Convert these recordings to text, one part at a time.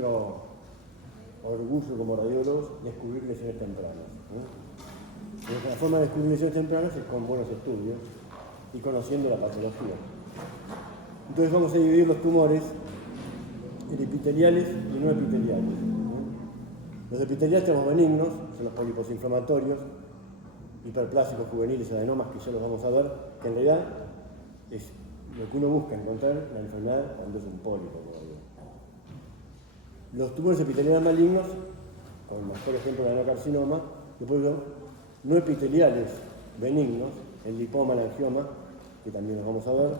nuestro orgullo como radiólogos descubrir lesiones tempranas. La forma de descubrir lesiones tempranas es con buenos estudios y conociendo la patología. Entonces vamos a dividir los tumores en epiteliales y no epiteliales. Los epiteliales tenemos benignos, son los pólipos inflamatorios, hiperplásicos juveniles, adenomas, que ya los vamos a ver, que en realidad es lo que uno busca encontrar la enfermedad cuando es un pólipo. Los tumores epiteliales malignos, con el mejor ejemplo del adenocarcinoma, después no epiteliales benignos, el lipoma, el angioma, que también los vamos a ver,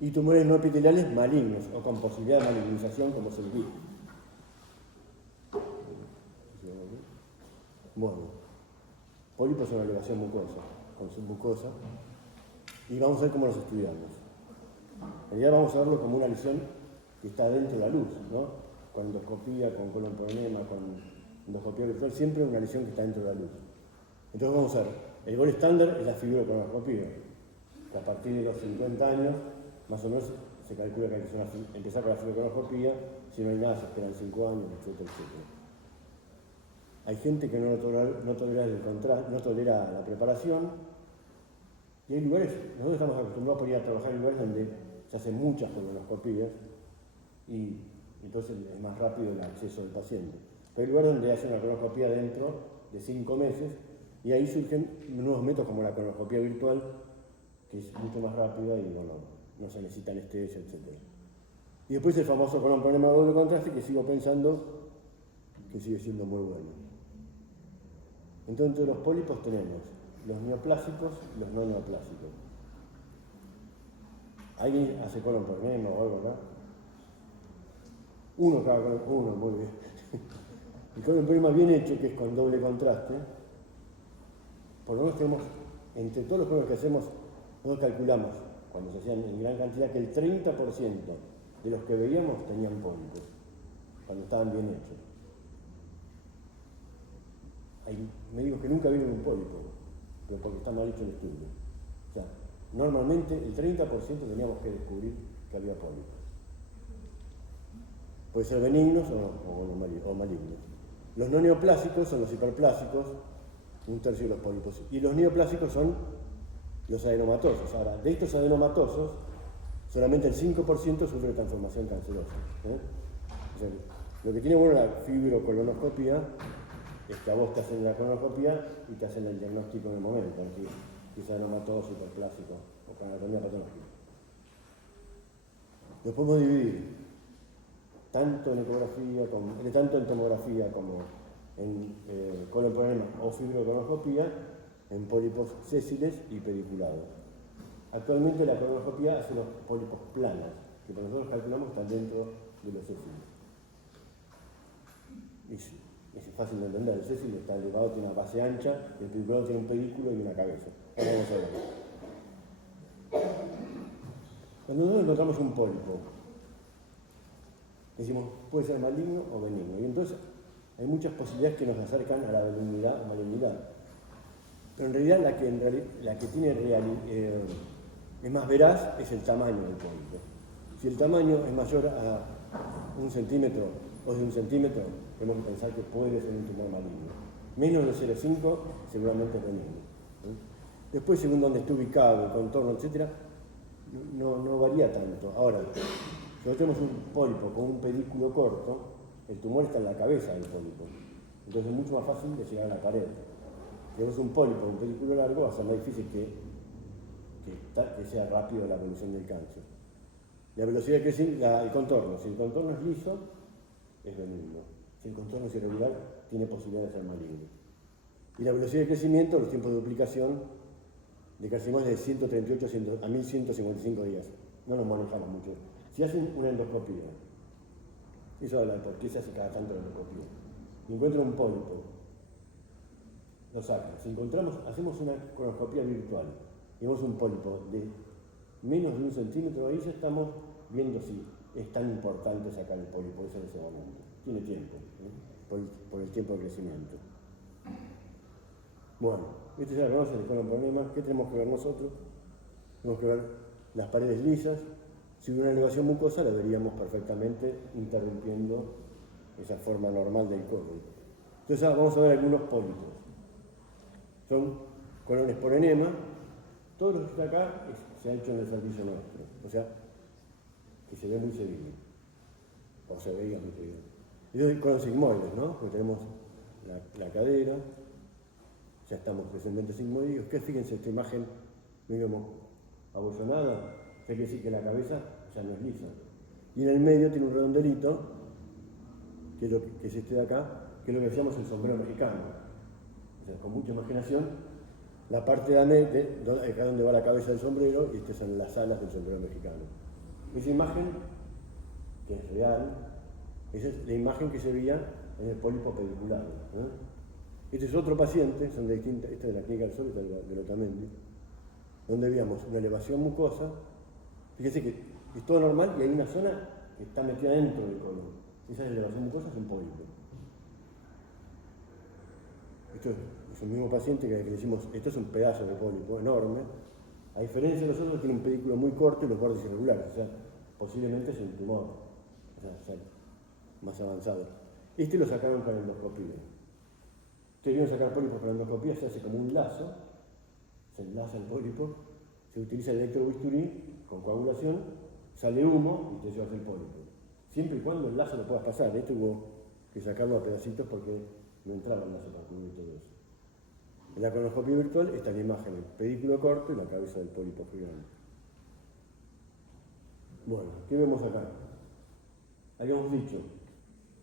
y tumores no epiteliales malignos o con posibilidad de malignización, como es el VIP. Bueno, pólipos son una elevación mucosa, con submucosa, y vamos a ver cómo los estudiamos. En realidad vamos a verlo como una lesión que está dentro de la luz, ¿no? Con endoscopía, con colon-ponema, con endoscopía virtual, siempre una lesión que está dentro de la luz. Entonces vamos a ver, el gol estándar es la fibrocolonoscopía, que a partir de los 50 años, más o menos, se calcula que hay que empezar con la fibrocolonoscopía, si no hay nada se esperan 5 años, etcétera, etcétera. Hay gente que no tolera la preparación, y hay lugares, nosotros estamos acostumbrados por ir a trabajar en lugares donde se hacen muchas colonoscopías, y entonces es más rápido el acceso del paciente. Pero hay lugares donde hacen una colonoscopía dentro de 5 meses, y ahí surgen nuevos métodos como la colonoscopía virtual, que es mucho más rápida y no se necesita anestesia, etc. Y después el famoso colon-ponema doble contraste, que sigo pensando que sigue siendo muy bueno. Entonces, entre los pólipos tenemos los neoplásicos y los no neoplásicos. ¿Alguien hace colon-ponema o algo acá? Uno, muy bien. El colon-ponema bien hecho, que es con doble contraste, por lo menos tenemos, entre todos los colonos que hacemos, nosotros calculamos, cuando se hacían en gran cantidad, que el 30% de los que veíamos tenían pólipos, cuando estaban bien hechos. Hay médicos que nunca vieron un pólipo, pero porque está mal hecho el estudio. O sea, normalmente el 30% teníamos que descubrir que había pólipos. Puede ser benignos o malignos. Los no neoplásicos son los hiperplásicos, un tercio de los pólipos. Y los neoplásicos son los adenomatosos. Ahora, de estos adenomatosos, solamente el 5% sufre transformación cancerosa. O sea, lo que tiene bueno la fibrocolonoscopía es que a vos te hacen la colonoscopía y te hacen el diagnóstico en el momento, si es adenomatoso, hiperplásico o con anatomía patológica. Los podemos dividir tanto en ecografía, tanto en tomografía como en colon-ponema o fibrocolonoscopía, en pólipos sésiles y pediculados. Actualmente la colonoscopía hace los pólipos planos, que por nosotros calculamos están dentro de los sésiles. Es fácil de entender, el sésil está elevado, tiene una base ancha, el pediculado tiene un pedículo y una cabeza. Ahora vamos a ver. Cuando nosotros encontramos un pólipo, decimos, puede ser maligno o benigno, y entonces hay muchas posibilidades que nos acercan a la benignidad o malignidad. Pero en realidad la que tiene es más veraz es el tamaño del pólipo. Si el tamaño es mayor a 1 centímetro o de 1 centímetro, tenemos que pensar que puede ser un tumor maligno. Menos de 0,5 seguramente es benigno. Después, según dónde esté ubicado, el contorno, etc., no varía tanto. Ahora, si nosotros tenemos un pólipo con un pedículo corto, el tumor está en la cabeza del pólipo. Entonces es mucho más fácil de llegar a la pared. Si tenemos un pólipo con un pedículo largo, va a ser más difícil que sea rápido la evolución del cáncer. La velocidad de crecimiento, el contorno. Si el contorno es liso, es benigno. Si el contorno es irregular, tiene posibilidad de ser maligno. Y la velocidad de crecimiento, los tiempos de duplicación de carcinoma es de 138 a 1155 días. No nos manejamos mucho. Si hacen una endoscopía, eso habla de por qué se hace cada tanto la endoscopía, y encuentran un pólipo, lo sacan. Si hacemos una colonoscopía virtual y vemos un pólipo de menos de 1 centímetro, ahí ya estamos viendo si es tan importante sacar el pólipo en ese momento. Tiene tiempo, por el tiempo de crecimiento. Bueno, este ya lo conocen, el colon-ponema. ¿Qué tenemos que ver nosotros? Tenemos que ver las paredes lisas, Si hubiera una elevación mucosa, la veríamos perfectamente interrumpiendo esa forma normal del colon. Entonces vamos a ver algunos pólipos. Son colones por enema. Todo lo que está acá se ha hecho en el servicio nuestro. O sea, que se ve muy seguido. O se veía muy seguido. Estos colon sigmoides, ¿no? Porque tenemos la cadera, ya estamos presentes sigmoides. Que fíjense esta imagen, digamos, abollonada, o sea, quiere decir que la cabeza ya no es lisa. Y en el medio tiene un redondelito, que es este de acá, que es lo que decíamos el sombrero mexicano. O sea, con mucha imaginación, la parte de acá donde va la cabeza del sombrero, y estas son las alas del sombrero mexicano. Esa imagen, que es real, esa es la imagen que se veía en el pólipo pediculado. Este es otro paciente, son de distintas, esta es de la clínica del Sol, esta es de Otamendi, donde veíamos una elevación mucosa. Fíjense que es todo normal y hay una zona que está metida dentro del colon. Esa elevación mucosa es un pólipo. Esto es un mismo paciente que le decimos, esto es un pedazo de pólipo enorme. A diferencia de los otros, tiene un pedículo muy corto y los bordes irregulares, o sea, posiblemente es un tumor, o sea, más avanzado. Este lo sacaron para endoscopía. Ustedes vieron sacar pólipos para endoscopía, se hace como un lazo, se enlaza el pólipo, se utiliza el electrobisturí con coagulación, sale humo y te llevas el pólipo. Siempre y cuando el lazo lo puedas pasar. Esto hubo que sacarlo a pedacitos porque no entraba el lazo para cubrir todo eso. En la colonoscopia virtual está la imagen, el pedículo corto y la cabeza del pólipo gigante. Bueno, ¿qué vemos acá? Habíamos dicho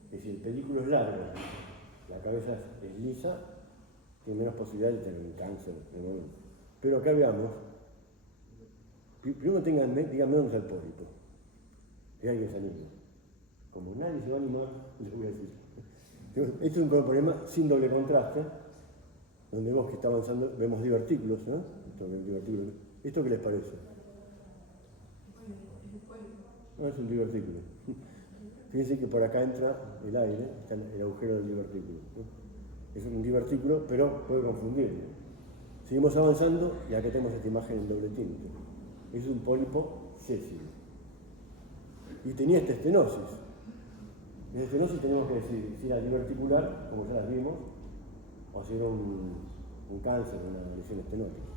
que si el pedículo es largo, la cabeza es lisa, tiene menos posibilidad de tener un cáncer de momento. Pero acá veamos, primero díganme dónde está el pólipo. Que alguien se anime. Como nadie se va a animar, les voy a decir. Este es un problema sin doble contraste, donde vemos que está avanzando, vemos divertículos, ¿no? ¿Esto qué les parece? No, es un divertículo. Fíjense que por acá entra el aire, está el agujero del divertículo. Es un divertículo, pero puede confundir. Seguimos avanzando y acá tenemos esta imagen en doble tinte. Es un pólipo sésile. Y tenía esta estenosis. En la estenosis tenemos que decir si era diverticular, como ya las vimos, o si era un cáncer, una lesión estenótica.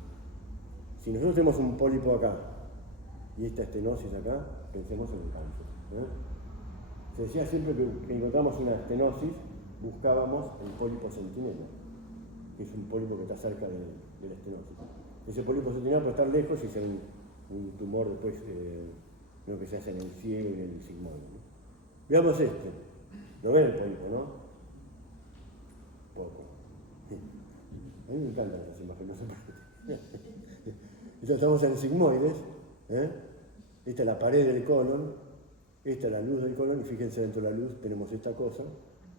Si nosotros tenemos un pólipo acá y esta estenosis acá, pensemos en el cáncer. Se decía siempre que encontramos una estenosis, buscábamos el pólipo centinela, que es un pólipo que está cerca de la estenosis. Ese pólipo centinela puede estar lejos y ser un tumor después, lo que se hace en el ciego y en el sigmoide, ¿no? Veamos este. ¿Lo ven el pólipo, no? Poco. A mí me encantan esas imágenes, no sé por qué. Estamos en sigmoides. Esta es la pared del colon, esta es la luz del colon, y fíjense dentro de la luz tenemos esta cosa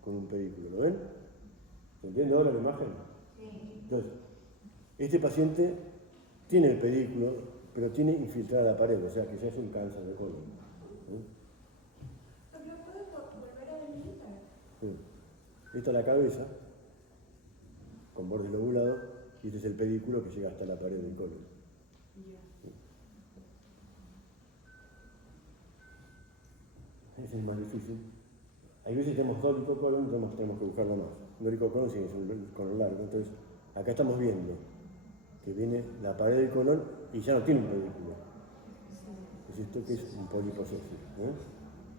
con un pedículo. ¿Lo ven? ¿Se entiende ahora la imagen? Sí. Entonces, este paciente tiene el pedículo, pero tiene infiltrada la pared, o sea que ya es un cáncer de colon. Esta es la cabeza, con bordes lobulados, y este es el pedículo que llega hasta la pared del colon. Ese es más difícil. Hay veces que tenemos dórico colon, tenemos que buscarlo más. Dórico colon sí es un colon largo, entonces acá estamos viendo que viene la pared del colon y ya no tiene un pedículo. Es esto que es un pólipo sésil.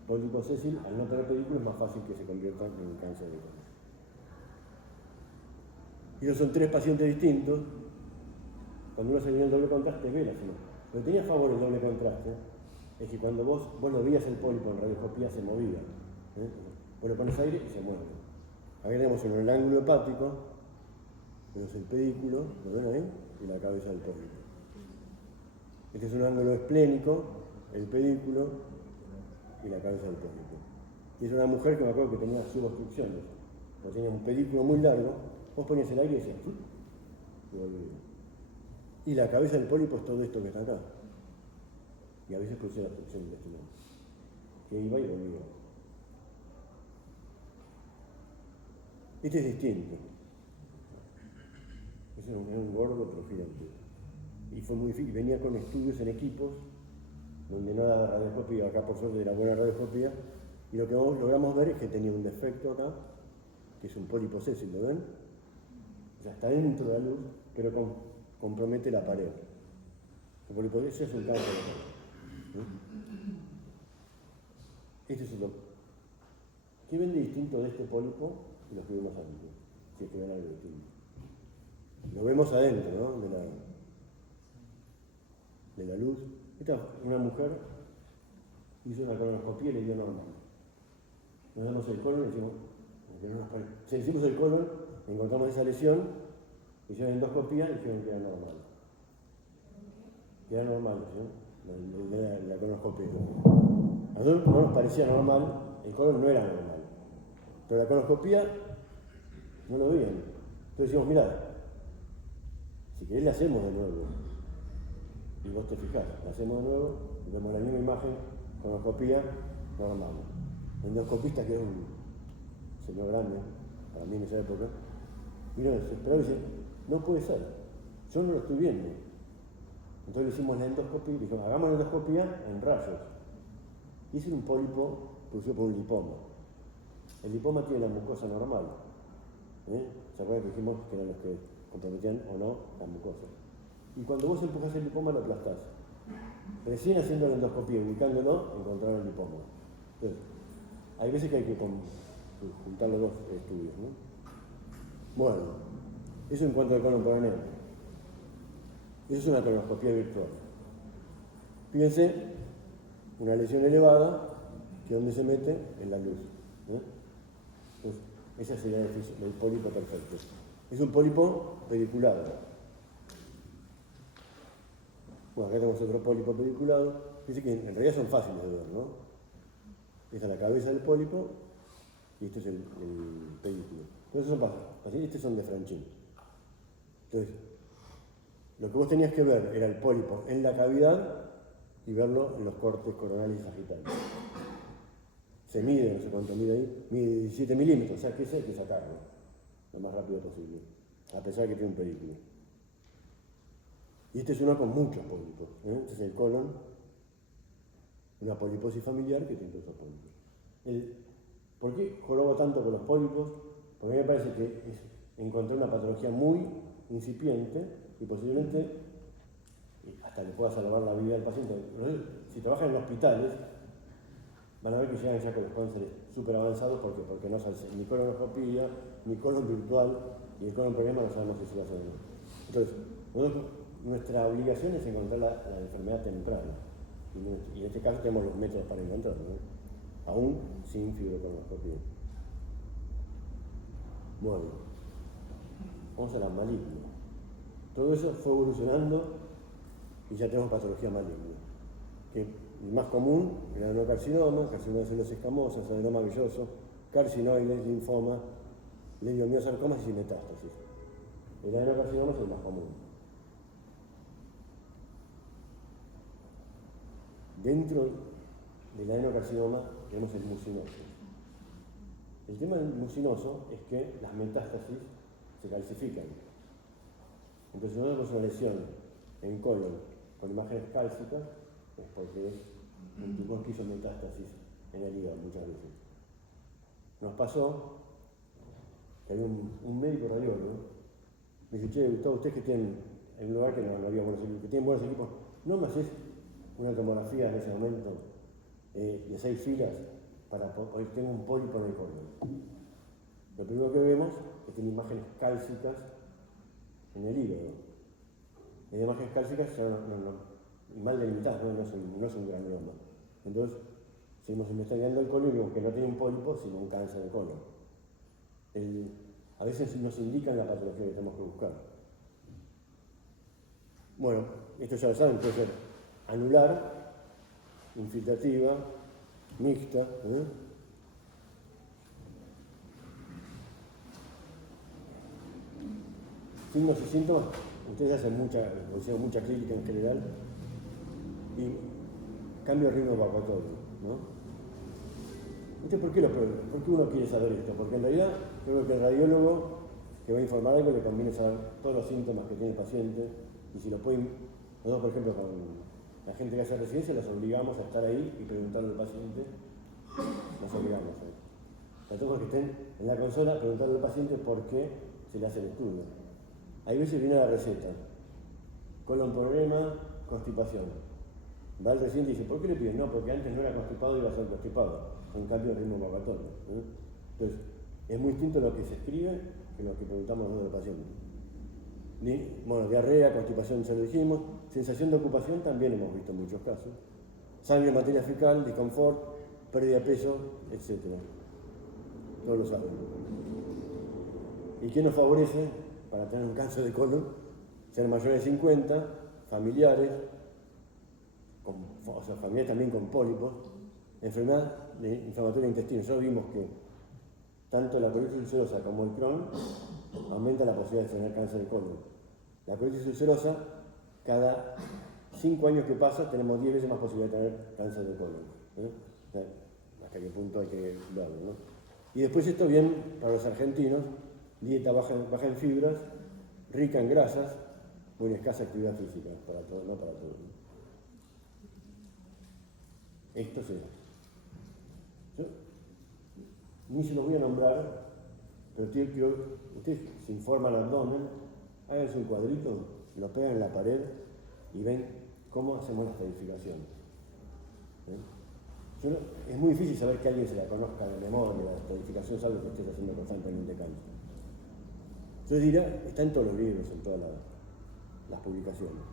Pólipo sésil, al no tener pedículo, es más fácil que se convierta en un cáncer de colon. Y esos son tres pacientes distintos. Cuando uno se veía el doble contraste, ve la zona. Lo que tenía a favor el doble contraste es que cuando vos no veías el pólipo en radioscopía, se movía. Vos le pones aire y se mueve. Acá tenemos en el ángulo hepático, tenemos el pedículo, ¿lo ven ahí? Y la cabeza del pólipo. Este es un ángulo esplénico, el pedículo y la cabeza del pólipo. Y es una mujer que me acuerdo que tenía subobstrucciones, porque tenía un pedículo muy largo, vos ponías el aire y decías, y volvía. Y la cabeza del pólipo es todo esto que está acá. Y a veces producía la obstrucción intestinal, que iba y volvía. Este es distinto. Ese era un gordo pero gigante. Y fue muy difícil, venía con estudios en equipos donde no era radioscopía, acá por suerte era buena radioscopía, y lo que logramos ver es que tenía un defecto acá, que es un pólipo sésil, ¿lo ven? O sea, está dentro de la luz, pero compromete la pared. El pólipo sésil es un cáncer de pared. Este es otro. ¿Qué ven de distinto de este pólipo y los que vimos antes? Si es que ven algo distinto. Lo vemos adentro, ¿no? De la luz. Esta es una mujer, hizo una colonoscopía y le dio normal. Nos damos el colon y decimos, si hicimos el colon, encontramos esa lesión, hicieron endoscopía y dijeron que era normal. Que era normal, ¿sí? La colonoscopia. A nosotros no nos parecía normal, el colon no era normal. Pero la colonoscopía no lo veían. Entonces decimos, mirá, si querés la hacemos de nuevo. Y vos te fijás, la hacemos de nuevo y vemos la misma imagen, colonoscopía normal. El endoscopista, que es un señor grande, para mí en esa época, vino desesperado y dice, no puede ser, yo no lo estoy viendo. Entonces le hicimos la endoscopía y dijimos, hagamos la endoscopía en rayos. Y es un pólipo producido por un lipoma. El lipoma tiene la mucosa normal. ¿Se acuerdan que dijimos que eran los que comprometían o no la mucosa? Y cuando vos empujás el lipoma lo aplastás. Recién haciendo la endoscopía, ubicándolo, encontraron el lipoma. Entonces, hay veces que hay que juntar los dos estudios, ¿no? Bueno, eso en cuanto al colon peroneo. Eso es una colonoscopía virtual. Fíjense, una lesión elevada, que donde se mete en la luz. Entonces, esa sería el pólipo perfecto. Es un pólipo pediculado. Bueno, acá tenemos otro pólipo pediculado. Fíjense que en realidad son fáciles de ver, ¿no? Esta es la cabeza del pólipo y este es el pedículo. Entonces son fáciles. Estos son de Franchín. Entonces, lo que vos tenías que ver era el pólipo en la cavidad y verlo en los cortes coronales y sagittales. Se mide, no sé cuánto mide ahí, mide 17 milímetros, o sea que ese hay que sacarlo lo más rápido posible, a pesar de que tiene un pedículo. Y este es uno con muchos pólipos. Este es el colon, una poliposis familiar que tiene esos pólipos. ¿Por qué jorobo tanto con los pólipos? Porque a mí me parece que encontré una patología muy incipiente y posiblemente hasta le pueda salvar la vida al paciente. Si trabajan en hospitales, van a ver que llegan ya con los cánceres súper avanzados porque no saben ni colonoscopía, ni colon virtual, y el colon problema no sabemos si se lo hacen o no. Entonces, nuestra obligación es encontrar la enfermedad temprana. Y en este caso tenemos los métodos para encontrarlo, ¿no? Aún sin fibrocolonoscopía. Bueno, vamos a la maligna. Todo eso fue evolucionando y ya tenemos patología maligna. Que el más común, el adenocarcinoma, carcinoma de células escamosas, adenoma villoso, carcinoides, linfoma, leiomyosarcomas y sin metástasis. El adenocarcinoma es el más común. Dentro del adenocarcinoma tenemos el mucinoso. El tema del mucinoso es que las metástasis se calcifican. Entonces, si nosotros tenemos una lesión en colon con imágenes cálcicas, es porque es un tumor que hizo metástasis en el hígado muchas veces. Nos pasó que había un médico radiólogo, me dice, che, Gustavo, ustedes que tienen, en un lugar que no había buenos equipos, que tienen buenos equipos, ¿no me haces una tomografía en ese momento de 6 filas porque tengo un pólipo en el colon? Lo primero que vemos es que tiene imágenes cálcicas en el hígado. Las imágenes cálcicas son mal delimitadas, no es un granuloma. Entonces, seguimos investigando el colon y vemos que no tiene un pólipo, sino un cáncer de colon. A veces nos indican la patología que tenemos que buscar. Bueno, esto ya lo saben, puede ser anular, infiltrativa, mixta. Signos y síntomas, ustedes hacen mucha clínica en general y cambio de ritmo evacuatorio, ¿no? ¿Por qué uno quiere saber esto? Porque en realidad creo que el radiólogo que va a informar algo le conviene saber todos los síntomas que tiene el paciente y si lo pueden, nosotros por ejemplo La gente que hace residencia los obligamos a estar ahí y preguntarle al paciente, los obligamos. Tratamos que estén en la consola, preguntarle al paciente por qué se le hace el estudio. Hay veces viene la receta, colon problema, constipación. Va el residente y dice, ¿por qué le piden? No, porque antes no era constipado y iba a ser constipado. Un cambio de ritmo morgatorio. Entonces, es muy distinto lo que se escribe que lo que preguntamos nosotros al paciente. Bueno, diarrea, constipación ya lo dijimos. Sensación de ocupación también hemos visto en muchos casos. Sangre en materia fecal, disconfort, pérdida de peso, etc. Todos lo saben. ¿Y qué nos favorece para tener un cáncer de colon? Ser mayores de 50, familiares, o sea, familiares también con pólipos, enfermedad inflamatoria de intestino. Nosotros vimos que tanto la colitis ulcerosa como el Crohn aumenta la posibilidad de tener cáncer de colon. La colitis ulcerosa, cada 5 años que pasa, tenemos 10 veces más posibilidad de tener cáncer de colon. Hasta qué punto hay que verlo, ¿no? Y después esto bien para los argentinos, dieta baja en fibras, rica en grasas, muy escasa actividad física, para todo, no para todo. Esto sí. Yo ni se los voy a nombrar, pero ustedes se informan al abdomen, háganse un cuadrito, lo pegan en la pared y ven cómo hacemos la estadificación. Es muy difícil saber que alguien se la conozca de memoria, la estadificación es algo que estés haciendo constantemente cáncer. Yo diría, está en todos los libros, en todas las publicaciones.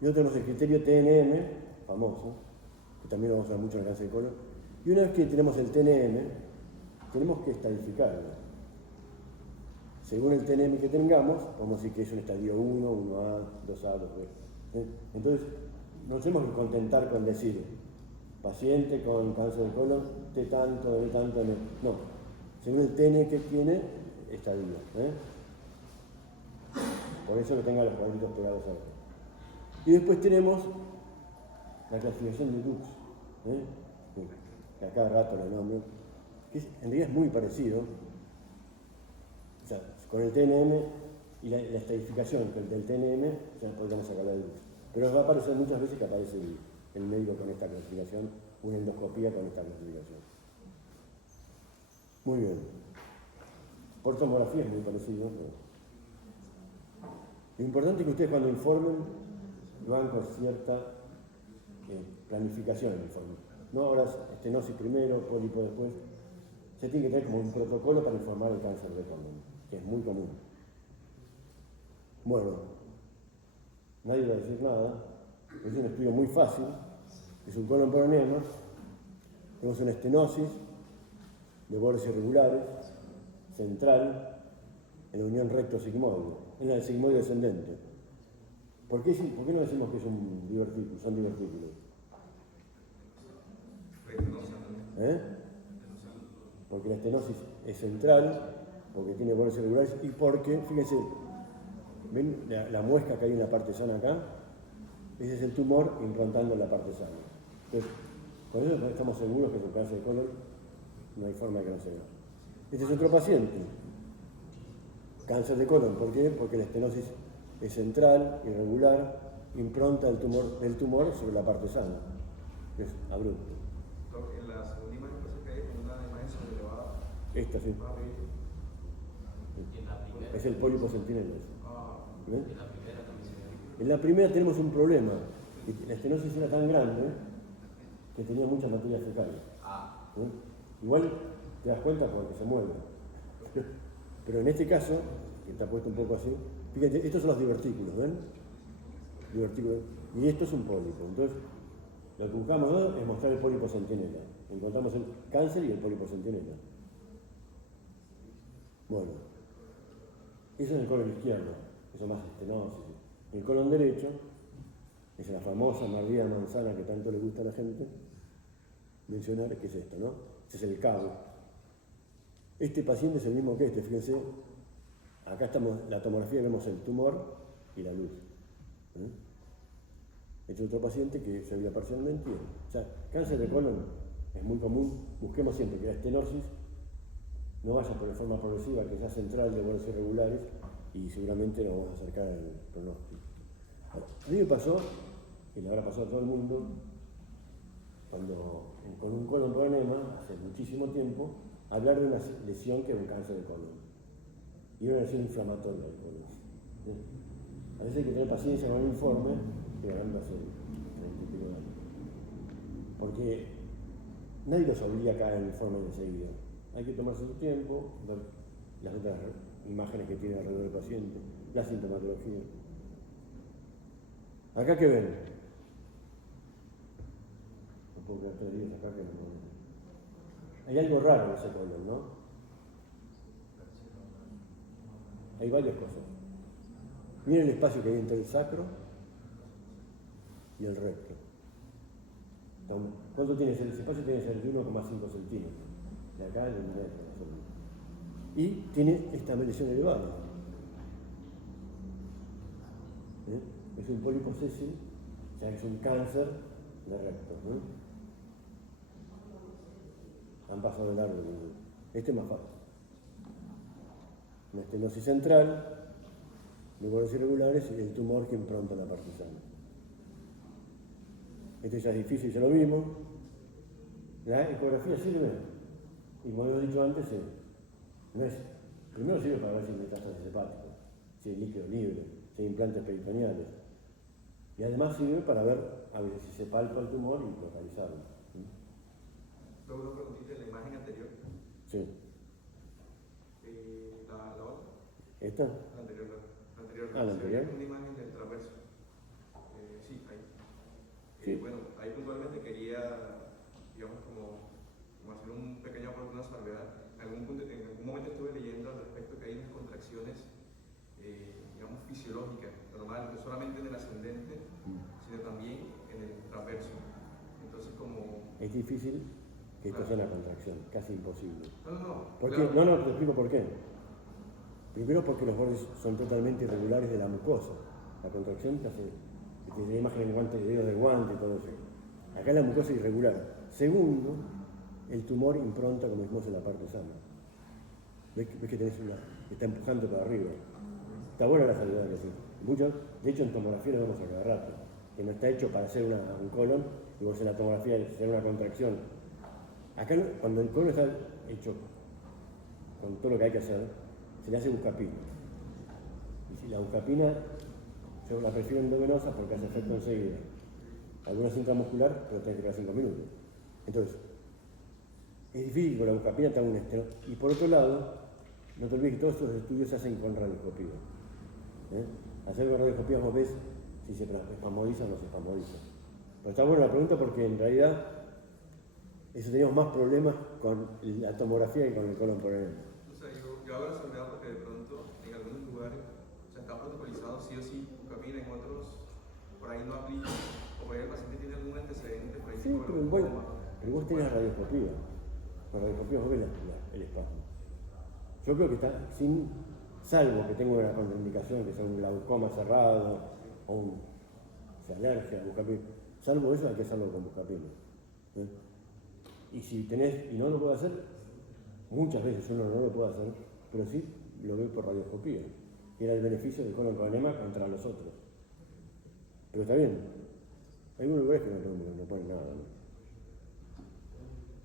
Y otro tenemos el criterio TNM, famoso, que también lo vamos a usar mucho en el cáncer de colon. Y una vez que tenemos el TNM, tenemos que estadificarlo. Según el TNM que tengamos, podemos decir que es un estadio 1, 1A, 2A, 2B. Entonces, no tenemos que contentar con decir paciente con cáncer de colon, T tanto, N tanto, N. No, según el TN que tiene, estadio. Por eso que tenga los cuadritos pegados ahora. Y después tenemos la clasificación de Dux, que a cada rato lo nombro, que en realidad es muy parecido. O sea, con el TNM y la estadificación del TNM, ya podríamos sacarla de Dux. Pero va a aparecer muchas veces que aparece el médico con esta clasificación, una endoscopía con esta clasificación. Muy bien. Por tomografía es muy parecido. Lo importante es que ustedes cuando informen lo hagan con cierta planificación en el informe. No ahora estenosis primero, pólipo después. Se tiene que tener como un protocolo para informar el cáncer de colon, que es muy común. Bueno, nadie va a decir nada. Es un estudio muy fácil. Es un colon por enema. Tenemos una estenosis de bordes irregulares, central, en la unión recto-sigmoide, en la sigmoide descendente. ¿Por qué no decimos que es un divertículo? Son divertículos. Porque la estenosis es central, porque tiene bordes irregulares y porque, fíjense, ¿ven la muesca que hay en la parte sana acá? Ese es el tumor implantando en la parte sana. Entonces, con eso estamos seguros que es un cáncer de colon, no hay forma de que no se vea. Este es otro paciente. Cáncer de colon, ¿por qué? Porque la estenosis es central, irregular, impronta del tumor sobre la parte sana, que es abrupto. En la segunda imagen parece que hay una imagen sobrelevada. Esta sí. Es el pólipo centinela. ¿Ven? En la primera tenemos un problema. La estenosis era tan grande que tenía muchas materias fecales. Igual te das cuenta porque se mueve. Pero en este caso, que está puesto un poco así, fíjate, estos son los divertículos, ¿ven? Divertículos. Y esto es un pólipo. Entonces, lo que buscamos es mostrar el pólipo centinela. Encontramos el cáncer y el pólipo centinela. Bueno, eso es el colon izquierdo, eso más estenosis. El colon derecho es la famosa mardilla de manzana que tanto le gusta a la gente mencionar, que es esto, ¿no? Ese es el cabo. Este paciente es el mismo que este, fíjense. Acá estamos, la tomografía vemos el tumor y la luz. Este es otro paciente que se veía parcialmente. O sea, cáncer de colon es muy común. Busquemos siempre que la estenosis no vaya por forma progresiva, que sea central de bordes irregulares y seguramente nos vamos a acercar al pronóstico. A mí me pasó que le habrá pasado a todo el mundo, cuando con un colon por enema, hace muchísimo tiempo, hablar de una lesión que es un cáncer de colon. Y una lesión inflamatoria del colon. A veces hay que tener paciencia con el informe, que hablando hace 30 y pico de años. Porque nadie los obliga a caer en el informe enseguida. Hay que tomarse su tiempo, ver las otras imágenes que tiene alrededor del paciente, la sintomatología. Acá que ven. No puedo quedar 3 días acá que no puedo. Hay algo raro en ese colon, ¿no? Hay varias cosas. Miren el espacio que hay entre el sacro y el recto. ¿Cuánto tiene ese espacio? Tiene que ser de 1,5 centímetros. De acá al metro, más o menos. Y tiene esta medición elevada. Es un pólipo sésil, o sea, es un cáncer de recto. Han pasado largo. Este es más fácil. Una estenosis central, lugares irregulares y el tumor que impronta la parte sana. Este ya es difícil, ya lo vimos. La ecografía sirve, y como hemos dicho antes, no es, primero sirve para ver si hay metástasis hepáticas, si hay líquido libre, si hay implantes peritoneales. Y además sirve para ver a ver si se palpa el tumor y localizarlo. Luego una preguntita de la imagen anterior. Sí. La otra. ¿Esta? La anterior. Ah, la anterior. Una imagen del transverso. Sí, ahí. Sí. Bueno, ahí puntualmente quería, digamos, como hacer un pequeño aporte, una salvedad. En algún momento estuve leyendo al respecto que hay unas contracciones, digamos, fisiológicas, normales, no solamente en el ascendente, sino también en el transverso. Entonces, como... Es difícil que esto sea una contracción, casi imposible. No. ¿Por Claro. qué? No, te explico por qué. Primero porque los bordes son totalmente irregulares de la mucosa. La contracción te hace, tiene la imagen de dedos de guante y todo eso. Acá la mucosa es irregular. Segundo, el tumor impronta, como dijimos, en la parte sana. ¿Ves que tenés una que está empujando para arriba? Está buena la salvedad que sí. Muchos, de hecho en tomografía lo vemos a cada rato, que no está hecho para hacer un colon, y vos en la tomografía hacer una contracción. Acá, cuando el colon está hecho con todo lo que hay que hacer, se le hace buscapina. Y si la buscapina, yo la prefiero endovenosa porque hace efecto enseguida. Algunas intramuscular, pero tiene que quedar 5 minutos. Entonces, es difícil que con la buscapina te haga un estero. Y por otro lado, no te olvides que todos estos estudios se hacen con radioscopía. Hacer con radioscopía vos ves si se espasmodiza o no se espasmodiza. Pero está buena la pregunta porque en realidad eso teníamos más problemas con la tomografía que con el colon por enema. O sea, yo hago la salvedad porque de pronto en algunos lugares, o sea, está protocolizado sí o sí buscapina, en otros por ahí no aplica, o por ahí el paciente tiene algún antecedente, por ahí Sí, pero vos tenés radioscopía. Con radioscopía vos ves el espasmo. Yo creo que está salvo que tenga una contraindicación, que sea un glaucoma cerrado o alergia a buscapina. Salvo eso hay que hacerlo con buscapina. Y si tenés, y no lo puedo hacer, muchas veces uno no lo puede hacer, pero sí lo veo por radioscopía. Y era el beneficio del colon con enema contra los otros. Pero está bien. Hay algunos lugares que no ponen nada, ¿no?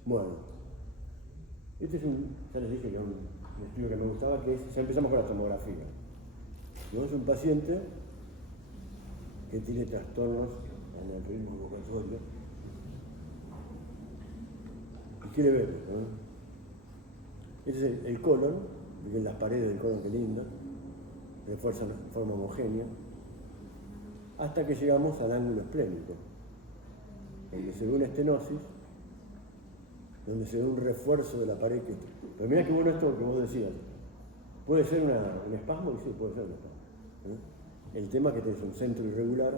Bueno, este es ya les dije que es un estudio que me gustaba, que es, ya empezamos con la tomografía. Tenemos un paciente que tiene trastornos en el ritmo vocatorio. ¿Y qué le vemos? Este es el colon, miren las paredes del colon, que linda, refuerzan de forma homogénea, hasta que llegamos al ángulo esplénico, donde se ve una estenosis, donde se ve un refuerzo de la pared. Pero mira qué bueno esto que vos decías. Puede ser un espasmo, y sí, puede ser un espasmo. El tema es que tenés un centro irregular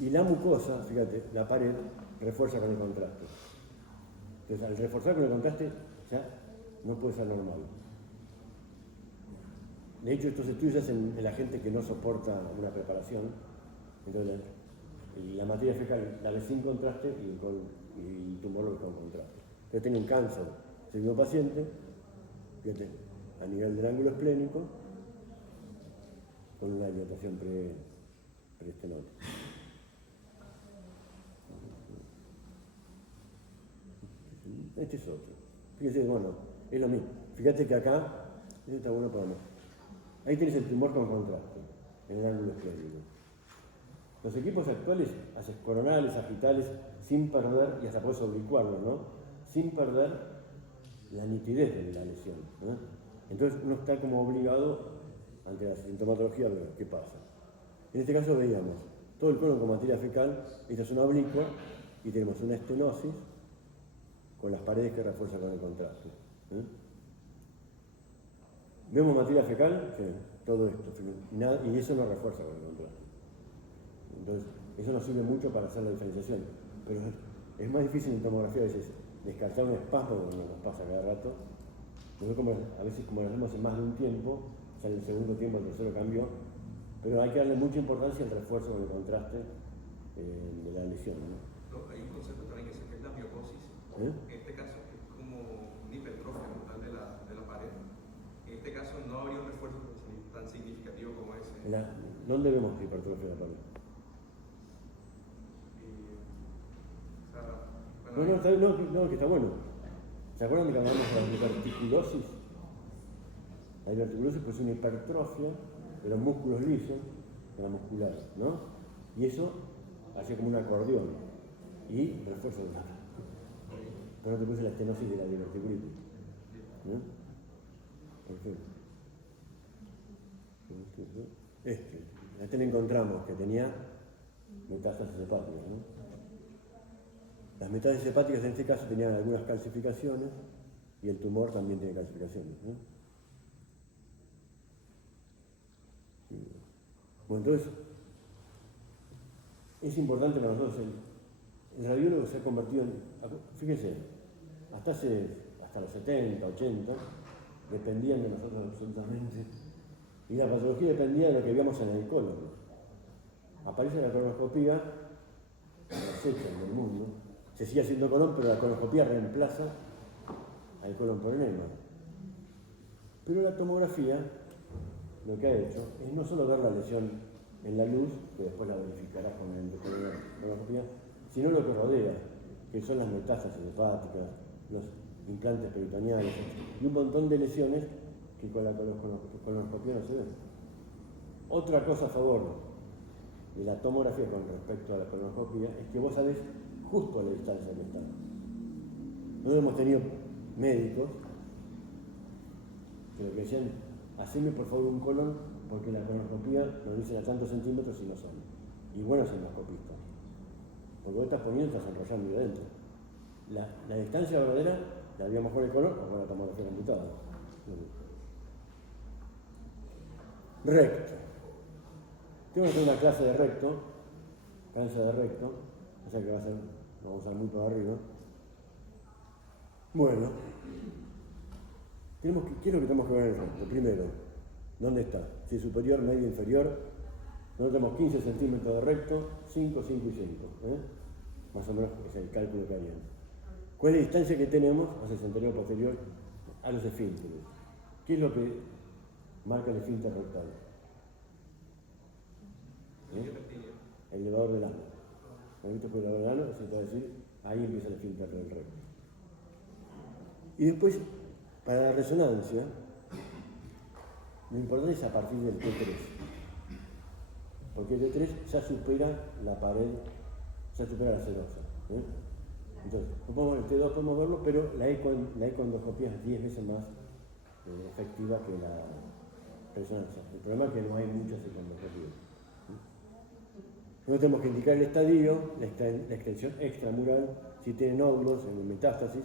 y la mucosa, fíjate, la pared refuerza con el contraste. Entonces, al reforzar con el contraste, ya no puede ser normal. De hecho, estos estudios se hacen en la gente que no soporta una preparación. Entonces, la materia fecal la ves sin contraste y el tumor lo ves con contraste. Entonces, tiene un cáncer. Es el mismo paciente, fíjate, a nivel del ángulo esplénico, con una dilatación preestenótica. Este es otro. Fíjense, bueno, es lo mismo. Fíjate que acá, este está bueno para mí. Ahí tienes el tumor con contraste, en el ángulo esclerótico. Los equipos actuales haces coronales, sagitales, sin perder, y hasta puedes oblicuarlo, ¿no? Sin perder la nitidez de la lesión, ¿no? Entonces uno está como obligado, ante la sintomatología, a ver qué pasa. En este caso veíamos todo el colon con materia fecal, esta es una oblicua, y tenemos una estenosis con las paredes que refuerzan con el contraste. Vemos materia fecal, sí, todo esto, y eso no refuerza con el contraste. Entonces, eso nos sirve mucho para hacer la diferenciación, pero es más difícil en tomografía a veces descartar un espasmo, como nos pasa cada rato. Nosotros a veces como lo hacemos en más de un tiempo, sale el segundo tiempo, el tercero cambio, pero hay que darle mucha importancia al refuerzo con el contraste de la lesión, ¿no? Hay un concepto también que es la miocosis. En este caso es como una hipertrofia total de la pared. En este caso no habría un refuerzo tan significativo como ese. ¿Dónde vemos la hipertrofia de la pared? No, que está bueno. ¿Se acuerdan de que hablamos de la diverticulosis? La diverticulosis pues es una hipertrofia de los músculos lisos, de la muscular, ¿no? Y eso hace como un acordeón y refuerza el otro. Pero no te puse la estenosis de la diverticulitis, ¿no? Perfecto. Este le encontramos que tenía metástasis hepáticas, ¿no? Las metástasis hepáticas en este caso tenían algunas calcificaciones y el tumor también tiene calcificaciones, ¿no? Bueno, entonces, es importante para nosotros, el radiólogo se ha convertido en, fíjense, hasta los 70, 80, dependían de nosotros absolutamente, y la patología dependía de lo que veíamos en el colon. Aparece la colonoscopía, la hecha en el mundo, se sigue haciendo colon, pero la colonoscopía reemplaza al colon por enema. Pero la tomografía lo que ha hecho es no solo ver la lesión en la luz, que después la verificarás con la colonoscopía, sino lo que rodea, que son las metástasis hepáticas, los implantes peritoneales y un montón de lesiones que con la colonoscopía no se ven. Otra cosa a favor de la tomografía con respecto a la colonoscopía es que vos sabés justo a la distancia que está. Nosotros hemos tenido médicos que decían, haceme por favor un colon porque la colonoscopía nos dicen a tantos centímetros y no son. Y buenos endoscopistas. Porque vos estás poniendo, estás enrollando ahí adentro. La distancia verdadera la habíamos con el colon o con la tomografía computada. Recto. Tengo que hacer una clase de recto, cáncer de recto, o sea que vamos a ir muy para arriba. Bueno, ¿qué es lo que tenemos que ver en el recto? Primero, ¿dónde está? Si es superior, medio, inferior. Nosotros tenemos 15 centímetros de recto, 5, 5 y 5. Más o menos es el cálculo que harían. ¿Cuál es la distancia que tenemos hacia el anterior posterior a los esfínteres? ¿Qué es lo que marca el esfínter rectal? El elevador del ano. Cuando visto por el elevador del ano, se puede decir, ahí empieza el esfínter del recto. Y después, para la resonancia, lo importante es a partir del T3. Porque el T3 ya supera la pared, ya supera la serosa. Entonces, el T2 podemos verlo, pero la ecoendoscopía es 10 veces más efectiva que la resonancia. El problema es que no hay muchas ecoendoscopías. Nosotros tenemos que indicar el estadio, la extensión extramural, si tiene nódulos en metástasis,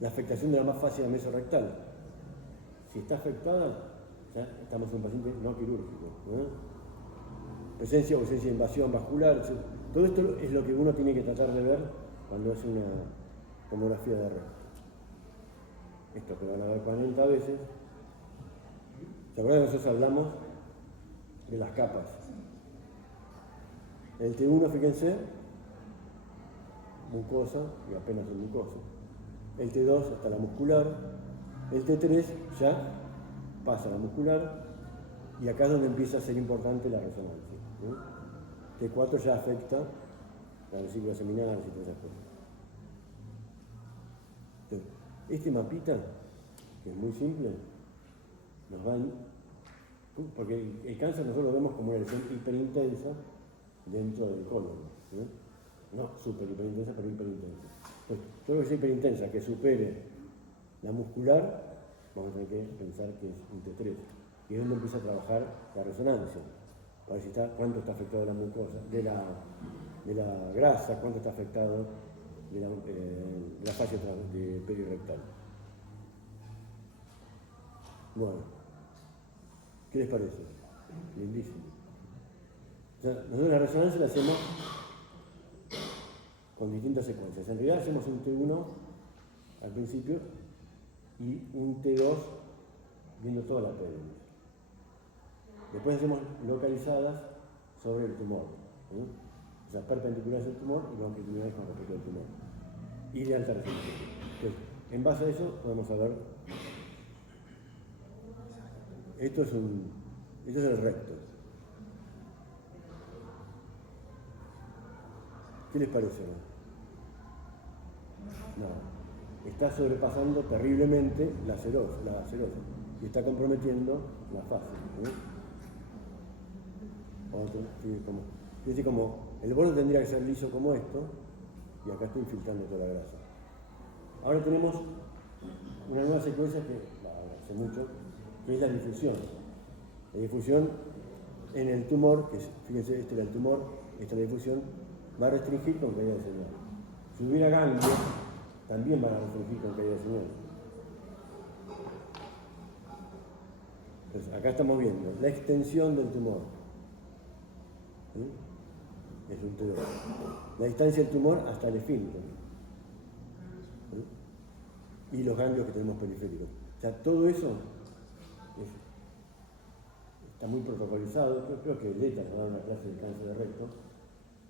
la afectación de la más fácil la mesorrectal. Si está afectada, ya estamos en un paciente no quirúrgico. Presencia o ausencia de invasión vascular, todo esto es lo que uno tiene que tratar de ver cuando hace una tomografía de recto. Esto que van a ver 40 veces. ¿Se acuerdan que nosotros hablamos de las capas? El T1, fíjense, mucosa y apenas en mucosa. El T2 hasta la muscular. El T3 ya pasa a la muscular y acá es donde empieza a ser importante la resonancia. T4 ya afecta la vesícula seminal y todas esas cosas. Este mapita, que es muy simple, nos van, porque el cáncer nosotros lo vemos como una lesión hiperintensa dentro del colon, no super hiperintensa, pero hiperintensa. Entonces, todo lo que sea hiperintensa, que supere la muscular, vamos a tener que pensar que es un T3. Y es donde empieza a trabajar la resonancia, para ver si cuánto está afectado la mucosa, de la grasa, cuánto está afectado de la fascia de perirectal. Bueno, ¿qué les parece? Lindísimo. O sea, nosotros la resonancia la hacemos con distintas secuencias. En realidad hacemos un T1 al principio y un T2 viendo toda la pelvis. Después hacemos localizadas sobre el tumor, o sea, perpendiculares al tumor y longitudinales con respecto al tumor. Y de alta resolución. Entonces, en base a eso podemos saber. Esto es el recto. ¿Qué les parece? No. Está sobrepasando terriblemente la serosis y está comprometiendo la fase. Como el borde tendría que ser liso como esto, y acá estoy filtrando toda la grasa. Ahora tenemos una nueva secuencia que hace mucho, que es la difusión. La difusión en el tumor, que fíjense, este era el tumor, esta es la difusión, va a restringir con caída de señal. Si hubiera ganglios, también van a restringir con caída de señal. Entonces, acá estamos viendo la extensión del tumor. ¿Sí? Es un T2. La distancia del tumor hasta el esfínter. ¿Sí? Y los ganglios que tenemos periféricos. O sea, todo eso está muy protocolizado. Creo que Leta nos va a dar una clase de cáncer de recto.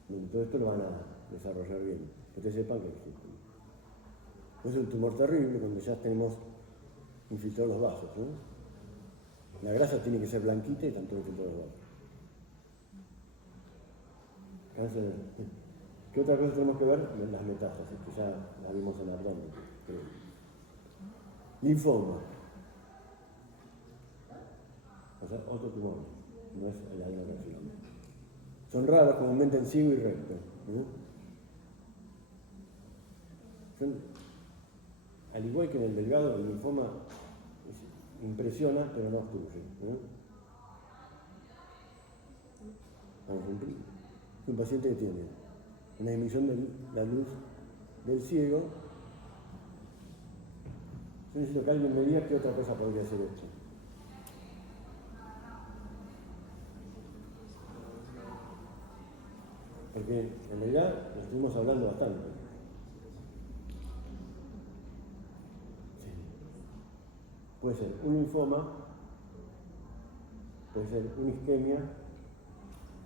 Y todo esto lo van a desarrollar bien. Que ustedes sepan que existe. Es un tumor terrible cuando ya tenemos infiltrados los vasos. La grasa tiene que ser blanquita y tanto infiltrados los vasos. Cáncer. ¿Qué otra cosa tenemos que ver? Las metástasis, que ya las vimos en abdomen. Linfoma. O sea, otro tumor, no es el adenocarcinoma. Son raros, comúnmente en ciego y recto. Al igual que en el delgado, el linfoma impresiona, pero no obstruye. Es un paciente que tiene una disminución de la luz del ciego. Yo necesito que alguien me diga qué otra cosa podría ser esto. Porque en realidad lo estuvimos hablando bastante. Sí. Puede ser un linfoma, puede ser una isquemia,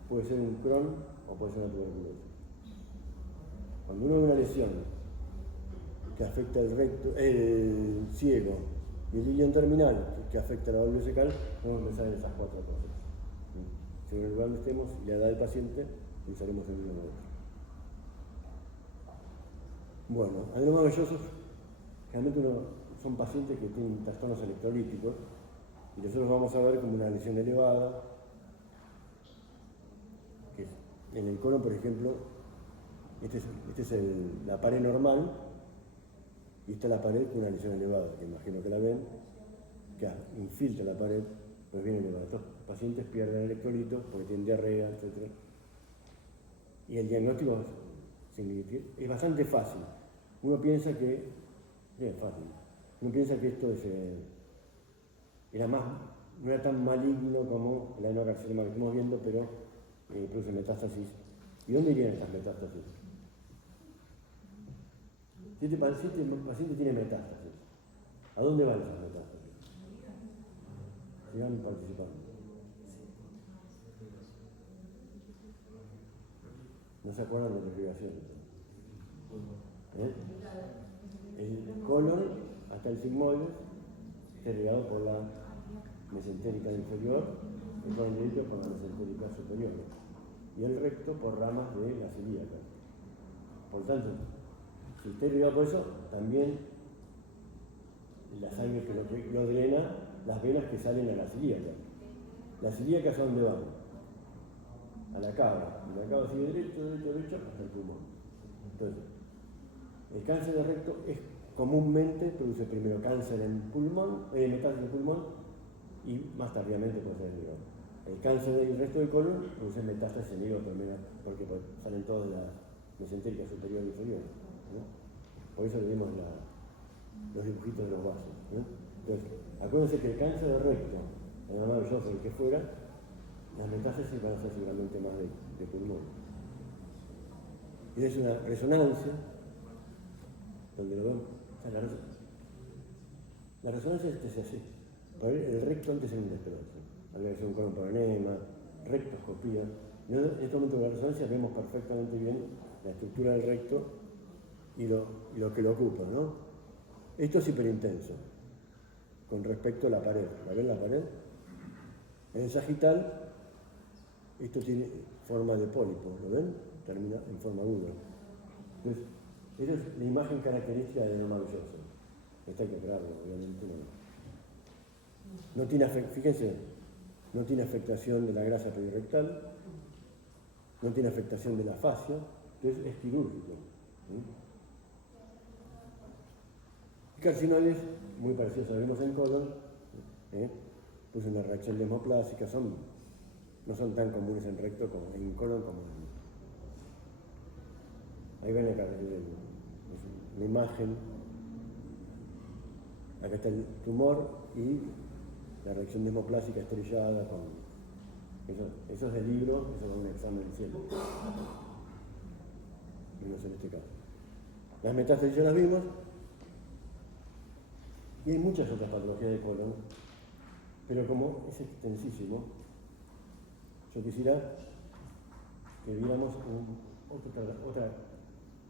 puede ser un Crohn o puede ser una tuberculosis. Cuando uno ve una lesión que afecta el recto, el ciego y el ilion terminal que afecta la válvula cecal, podemos pensar en esas cuatro cosas. Según el lugar donde estemos y la edad del paciente, pensaremos en uno u otro. Bueno, adenomas vellosos, generalmente son pacientes que tienen trastornos electrolíticos y nosotros vamos a ver como una lesión elevada, que en el colon, por ejemplo, esta es la pared normal y esta es la pared con una lesión elevada, que imagino que la ven, que infiltra la pared, pues bien elevada. Estos pacientes pierden electrolitos porque tienen diarrea, etc. Y el diagnóstico es bastante fácil. Uno piensa que es fácil. Uno piensa que esto no era tan maligno como el adenocarcinoma que estamos viendo, pero produce metástasis. ¿Y dónde irían estas metástasis? Si este paciente tiene metástasis, ¿a dónde van esas metástasis? Sigan participando. ¿No se acuerdan de la irrigación? El colon hasta el sigmoides está irrigado por la mesentérica inferior, el colon derecho por la mesentérica superior y el recto por ramas de la celíaca. Por tanto, si está irrigado por eso, también la sangre que lo drena las venas que salen a la celíaca. Las celíacas, ¿a dónde van? A la cava. Y la cava sigue derecho hasta el pulmón. Entonces, el cáncer de recto comúnmente produce primero cáncer en pulmón, metástasis en pulmón, y más tardíamente puede ser el hígado. El cáncer del resto del colon produce metástasis en el hígado también, porque salen todas las mesentéricas superior e inferior, ¿no? Por eso le dimos los dibujitos de los vasos, ¿no? Entonces, acuérdense que el cáncer de recto, el mamá de el que fuera, las metástasis van a ser seguramente más de pulmón. Y es una resonancia, donde lo vemos. O sea, la resonancia es así. El recto antes era un despedazo. Había que hacer un colon por enema, rectoscopía. Y en este momento de la resonancia vemos perfectamente bien la estructura del recto y lo que lo ocupa, ¿no? Esto es hiperintenso con respecto a la pared. ¿La ven la pared? En el sagital, esto tiene forma de pólipo, ¿lo ven? Termina en forma aguda. Entonces, esa es la imagen característica del adenoma velloso. Esto hay que operarlo, obviamente no tiene, fíjense, no tiene afectación de la grasa perirectal, no tiene afectación de la fascia, entonces es quirúrgico. Carcinoides, muy parecidos a los que vimos en colon, puse una reacción desmoplásica, no son tan comunes en recto como en colon como ahí ven acá la imagen, acá está el tumor y la reacción desmoplásica estrellada con eso es del libro, eso es un examen cielo. Vimos en este caso. Las metástasis ya las vimos. Y hay muchas otras patologías de colon, pero como es extensísimo, yo quisiera que viéramos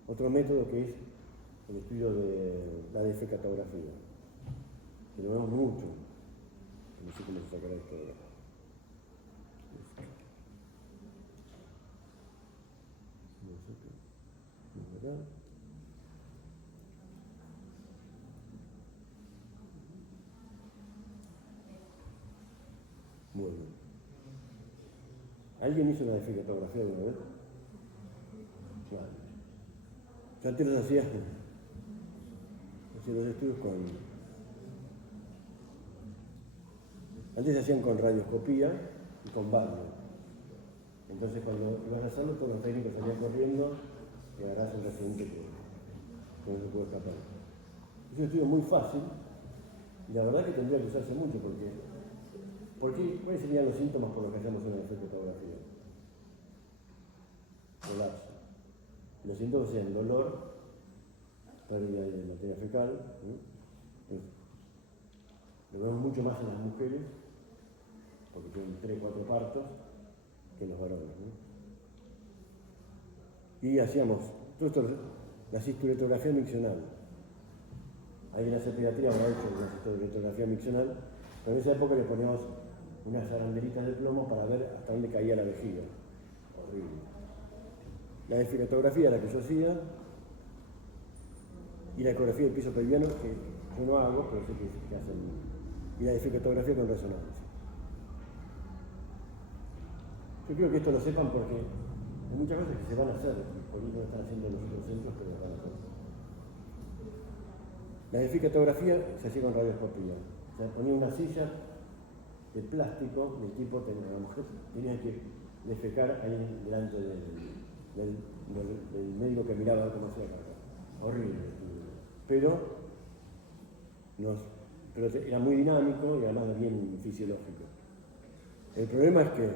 otro método que es el estudio de la defecatografía, que lo vemos mucho. No sé cómo se sacará esto de acá. Muy bien. ¿Alguien hizo una defecatografía alguna vez? Vale. Yo antes los hacía los estudios antes se hacían con radioscopía y con barrio. Entonces cuando ibas a hacerlo, todos los técnicos salían corriendo y agarrás un residente que no se puede escapar. Es un estudio muy fácil y la verdad que tendría que usarse mucho porque ¿cuáles serían los síntomas por los que hacemos una defecatografía? Colapso. Los síntomas serían dolor, pérdida de materia fecal, ¿no? Lo vemos mucho más en las mujeres, porque tienen 3 o 4 partos, que en los varones, ¿no? Y hacíamos todo esto, la cistuletografía miccional. Ahí en la pediatría habrá hecho una cistuletografía miccional, pero en esa época le poníamos unas arandelitas de plomo para ver hasta dónde caía la vejiga. Horrible. La defecatografía, la que yo hacía, y la ecografía del piso pelviano, que yo no hago, pero sé que hacen, y la defecatografía con resonancia. Yo creo que esto lo sepan porque hay muchas cosas que se van a hacer, por ahí no están haciendo en los otros centros, pero las van a hacer. La defecatografía se hacía con radioscopía. O sea, ponía una silla de plástico, el tipo, la mujer tenía que defecar ahí delante del médico que miraba cómo hacía la carga. Horrible. Pero era muy dinámico y además bien fisiológico. El problema es que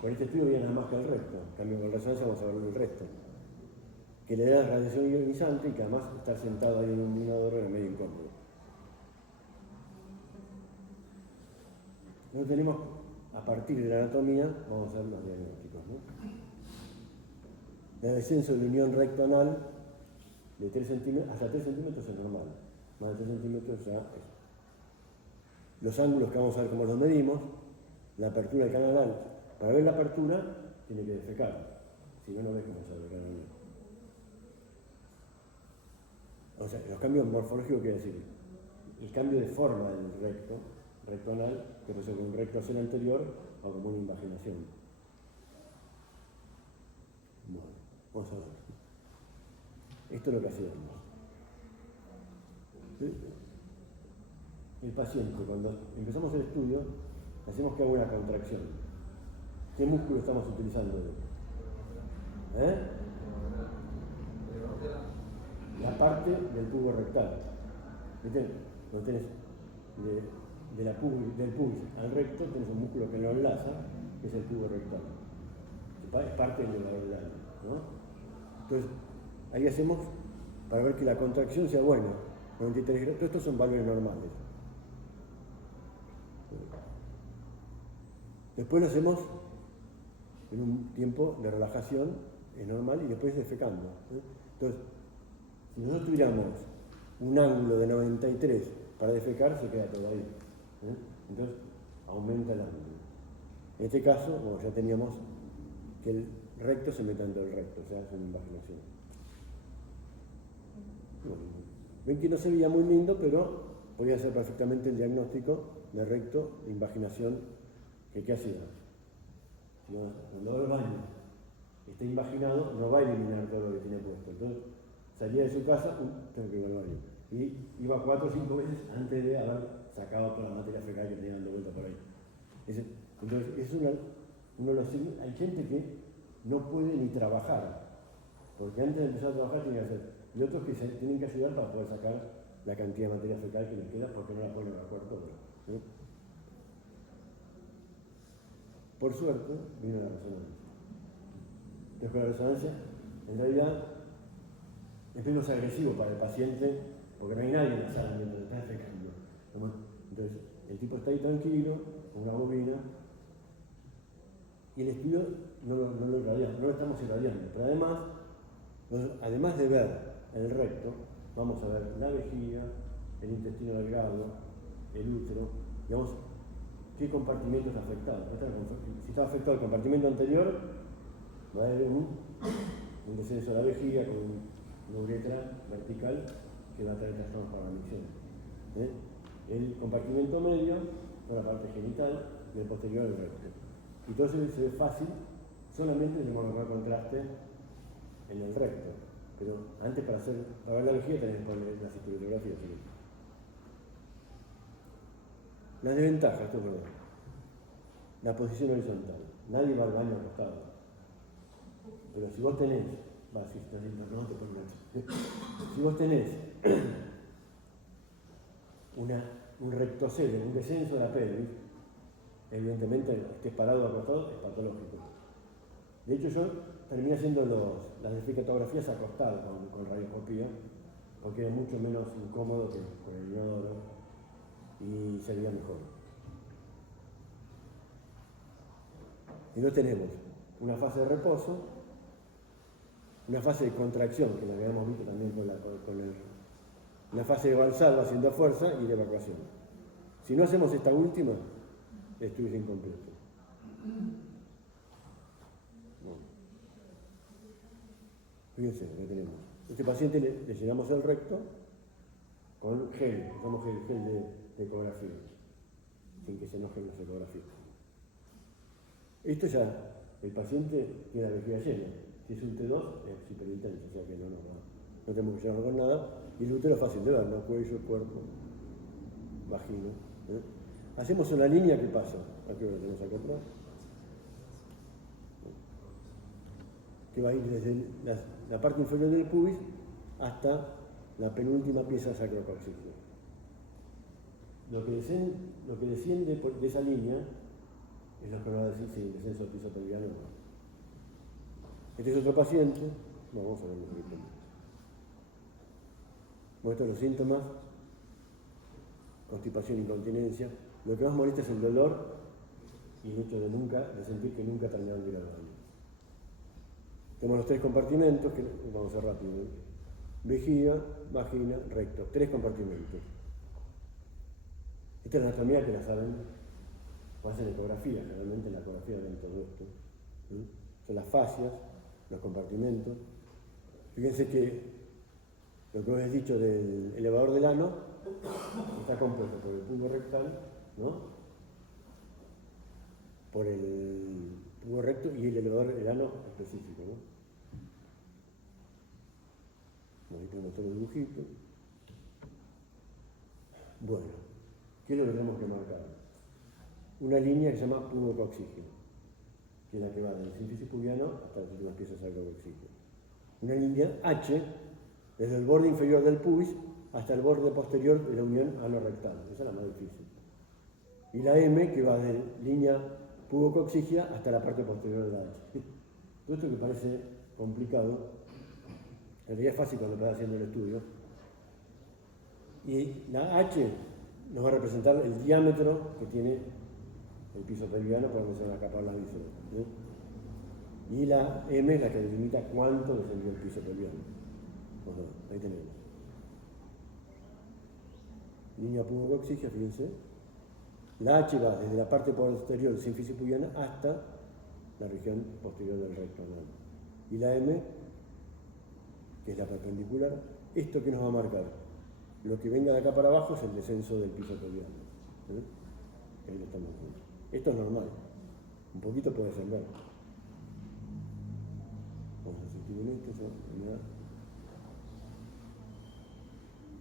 con este estudio viene nada más que el resto. En cambio, con resonancia vamos a ver el resto. Que le da radiación ionizante y que además estar sentado ahí en un inodoro era medio incómodo. Nosotros tenemos, a partir de la anatomía, vamos a ver los diagnósticos, ¿no? El descenso de la unión recto-anal de 3 centímetros, hasta 3 centímetros es normal. Más de 3 centímetros ya es. Los ángulos que vamos a ver cómo los medimos, la apertura del canal anal. Para ver la apertura, tiene que defecar. Si no, no ves cómo sale el canal anal. O sea, los cambios morfológicos quiere decir el cambio de forma del recto anal, que puede ser como un recto hacia el anterior o como una invaginación. Bueno, vamos a ver. Esto es lo que hacemos. El paciente, cuando empezamos el estudio, hacemos que haga una contracción. ¿Qué músculo estamos utilizando? La parte del tubo rectal. ¿Viste? Cuando tenés del pubis al recto, tenés un músculo que lo enlaza, que es el tubo rectal. Es parte del elevador del ano, ¿no? Entonces, ahí hacemos para ver que la contracción sea buena. 93 grados. Todos estos son valores normales. Después lo hacemos en un tiempo de relajación, es normal, y después defecando. Entonces, si nosotros tuviéramos un ángulo de 93 para defecar, se queda todo ahí. Entonces, aumenta el ángulo. En este caso, bueno, ya teníamos que el recto se meta dentro del recto, o sea, es una invaginación. Bueno, ven que no se veía muy lindo, pero podía ser perfectamente el diagnóstico de recto, de invaginación, que ¿qué hacía? Si cuando va al baño está invaginado, no va a eliminar todo lo que tiene puesto. Entonces, salía de su casa, tengo que ir al baño. Y iba 4 o 5 veces antes de haber sacado toda la materia fecal que tenía dando vuelta por ahí. Entonces, es uno de los signos. Hay gente que no puede ni trabajar, porque antes de empezar a trabajar tiene que hacer. Y otros que se tienen que ayudar para poder sacar la cantidad de materia fecal que les queda porque no la pueden evacuar toda. ¿Sí? Por suerte, vino la resonancia. Entonces, con la resonancia, en realidad, es menos agresivo para el paciente, porque no hay nadie en la sala mientras está defecando. Entonces, el tipo está ahí tranquilo, con una bobina, y el estudio no lo irradiamos, no lo estamos irradiando. Pero además de ver el recto, vamos a ver la vejiga, el intestino delgado, el útero, digamos, qué compartimento está afectado. Si está afectado el compartimento anterior, va a haber un descenso de la vejiga con una uretra vertical que va a traer trastornos para la micción. El compartimento medio, toda la parte genital, y el posterior el recto. Y todo eso se ve fácil, solamente tenemos que poner contraste en el recto. Pero antes para ver la vejiga tenés que poner la citolitografía. Las desventajas, esto es verdad. La posición horizontal. Nadie va al baño acostado. Pero si vos tenés, si vos tenés un rectocele, un descenso de la pelvis, evidentemente estés parado o acostado es patológico. De hecho, yo terminé haciendo las defecatografías acostadas con radioscopía, porque es mucho menos incómodo que con el inodoro y se veía mejor. Y no tenemos una fase de reposo, una fase de contracción, que la habíamos visto también una fase de valsalva haciendo fuerza y de evacuación. Si no hacemos esta última, el estudio es incompleto. Fíjense lo que tenemos. Este paciente le llenamos el recto con gel, usamos gel de ecografía, sin que se enojen las ecografías. Esto ya, el paciente tiene la vejiga llena. Si es un T2, es hiperintenso, o sea que no tenemos que llenarlo con nada. Y el útero es fácil de ver, ¿no? Cuello, cuerpo, vagina. Hacemos una línea que pasa. Aquí lo tenemos acá atrás. Que va a ir desde la parte inferior del pubis hasta la penúltima pieza sacrococcígea. Lo que desciende de esa línea es lo que nos va a decir si el descenso pisopelviano o no. Este es otro paciente, vamos a ver un poquito más. Muestra los síntomas: constipación, incontinencia. Lo que más molesta es el dolor y el hecho de sentir que nunca terminaron de ir al baño. Tenemos los 3 compartimentos, que vamos a hacer rápido. Vejiga, vagina, recto. 3 compartimentos. Esta es la anatomía que la saben, o hacen ecografía, generalmente en la ecografía ven todo esto. Son las fascias, los compartimentos. Fíjense que lo que os he dicho del elevador del ano está compuesto por el tubo rectal, ¿no? Por el tubo recto y el elevador ano específico, ¿no? Ahí tenemos todo el dibujito. Bueno, ¿qué es lo que tenemos que marcar? Una línea que se llama tubo coxígeno, que es la que va del sínfisis pubiano hasta las últimas piezas sacrocoxígeno. Una línea H, desde el borde inferior del pubis hasta el borde posterior de la unión ano-rectal. Esa es la más difícil. Y la M, que va de línea pubocoxígea hasta la parte posterior de la H. Todo esto que parece complicado, en realidad es fácil cuando estás haciendo el estudio. Y la H nos va a representar el diámetro que tiene el piso pelviano por donde se van a escapar las vísceras, ¿sí? Y la M es la que delimita cuánto descendió el piso pelviano. Bueno, ahí tenemos. Línea pubocoxígea, fíjense. La H va desde la parte posterior del sínfisis pubiana hasta la región posterior del recto anal. Y la M, que es la perpendicular, ¿esto qué nos va a marcar? Lo que venga de acá para abajo es el descenso del piso pelviano. ¿Sí? Ahí lo estamos viendo. Esto es normal. Un poquito puede ser ver. Vamos a sentir en esto.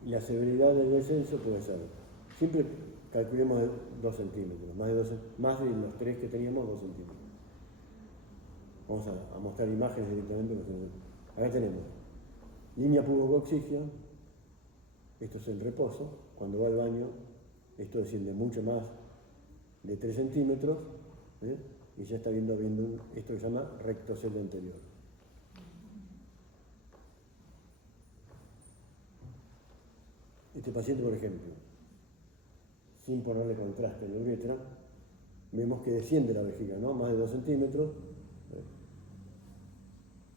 Y la severidad del descenso puede ser. Siempre calculemos de 2 centímetros. Más de los 3 que teníamos, 2 centímetros. Vamos a mostrar imágenes directamente. Acá tenemos línea pubocoxígea. Esto es el reposo. Cuando va al baño, esto desciende mucho más de 3 centímetros, ¿eh? Y ya está viendo esto que se llama rectocele anterior. Este paciente, por ejemplo, sin ponerle contraste en la uretra, vemos que desciende la vejiga, ¿no? Más de 2 centímetros, ¿eh?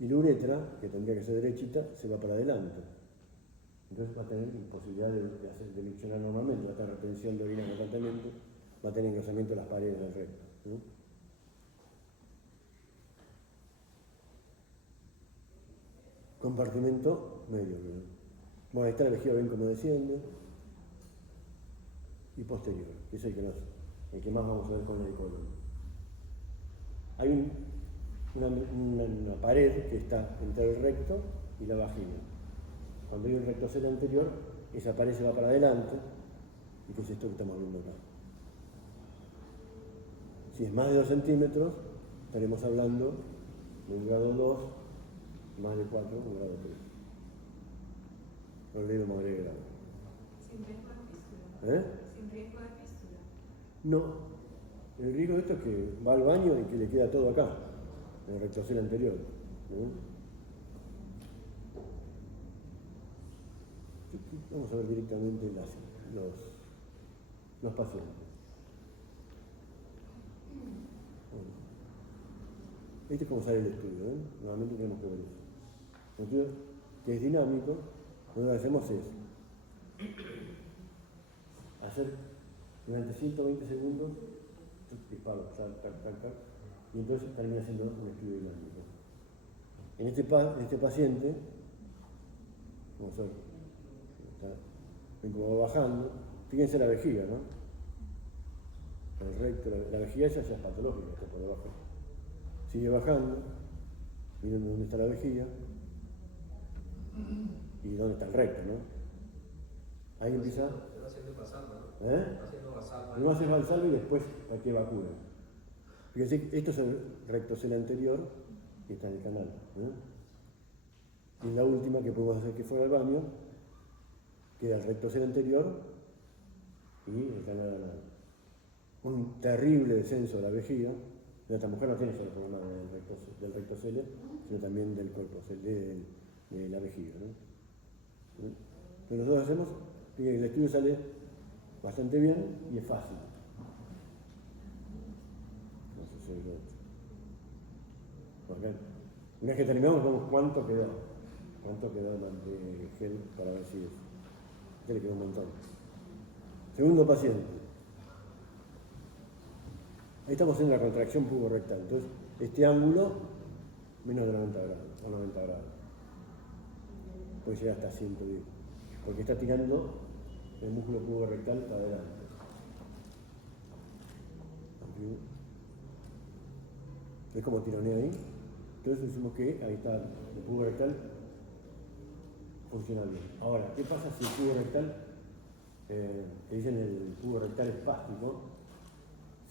Y la uretra, que tendría que ser derechita, se va para adelante. Entonces va a tener imposibilidad de miccionar normalmente, va a tener retención de orina constantemente, va a tener engrosamiento de las paredes del recto, ¿no? Compartimento medio, ¿no? Bueno, ahí está la vejiga, ven cómo desciende. Y posterior, que es el que más vamos a ver con el colon. Hay una pared que está entre el recto y la vagina. Cuando hay un rectocele anterior, esa pared se va para adelante, y que es esto que estamos viendo acá. Si es más de 2 centímetros, estaremos hablando de un grado 2, más de 4, un grado 3. No le digo madre grado. Sin riesgo de fístula. Sin riesgo de fístula. No. El riesgo de esto es que va al baño y que le queda todo acá, en el rectocele anterior, ¿no? Vamos a ver directamente los pacientes. Bueno. Este es cómo sale el estudio, ¿eh? Nuevamente tenemos que ver eso. Un estudio que es dinámico, lo que hacemos es hacer durante 120 segundos disparos, y entonces termina siendo un estudio dinámico. En este paciente, vamos a ver, ven cómo va bajando, fíjense la vejiga, ¿no? El recto, la vejiga esa ya es patológica, está por debajo. Sigue bajando, miren dónde está la vejiga y dónde está el recto, ¿no? Ahí empieza. Está haciendo Valsalva, ¿no? Está haciendo Valsalva. Primero hace Valsalva y después aquí evacúa. Fíjense, esto es el rectocele anterior que está en el canal, ¿eh? Y la última que podemos hacer que fuera al baño, queda el rectocele anterior y el canal anal. Un terrible descenso de la vejiga. Esta mujer no tiene solo el problema del rectocele, sino también del cuerpo, de la vejiga, ¿no? Pero nosotros hacemos, fíjense, el estudio sale bastante bien y es fácil. No sé si es lo otro. Una vez que terminamos, vemos cuánto quedó de gel para ver si es. Ya le quedó un montón. Segundo paciente. Ahí estamos haciendo la contracción puborectal. Entonces, este ángulo, menos de 90 grados, o 90 grados. Puede llegar hasta 110. Porque está tirando el músculo puborectal para adelante. ¿Ves cómo tironea ahí? Entonces decimos que ahí está el puborectal funciona bien. Ahora, ¿qué pasa si el puborectal, que dicen el puborectal espástico,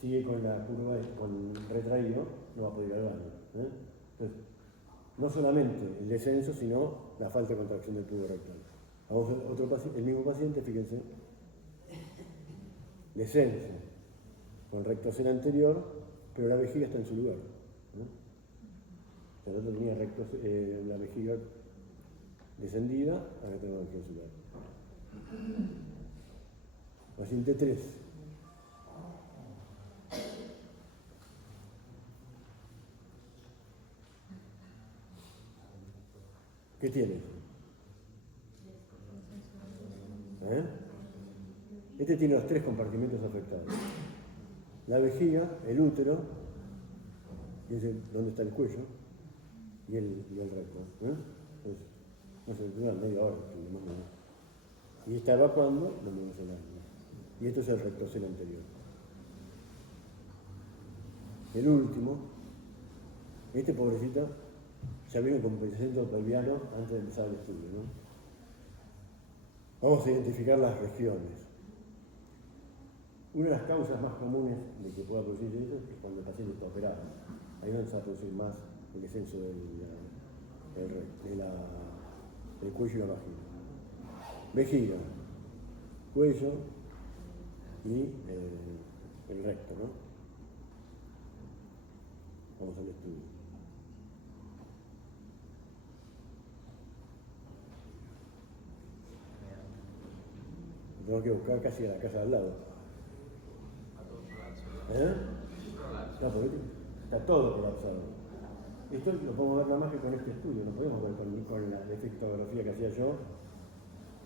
sigue con la curva con retraído, no va a poder ir al baño? Entonces, no solamente el descenso, sino la falta de contracción del puborectal. Vamos a otro paciente, el mismo paciente, fíjense, descenso con rectocel anterior, pero la vejiga está en su lugar. El otro tenía la vejiga descendida, ahora tengo la vejiga en su lugar. Paciente 3. ¿Qué tiene? Este tiene los 3 compartimentos afectados. La vejiga, el útero, fíjense dónde está el cuello, y el recto. Entonces, no se dura media hora. Y está evacuando, no me hace nada. Y esto es el rectocel anterior. El último, este pobrecito, ya vino con pensamiento pelviano antes de empezar el estudio, ¿no? Vamos a identificar las regiones. Una de las causas más comunes de que pueda producirse eso es cuando el paciente está operado. Ahí no se va a producir más el descenso del cuello y la vagina. Vejiga, cuello y el recto, ¿no? Vamos al estudio. Tengo que buscar casi a la casa de al lado. No, porque está todo colapsado. Esto lo podemos ver nada más que con este estudio, no podemos ver con la efectografía que hacía yo,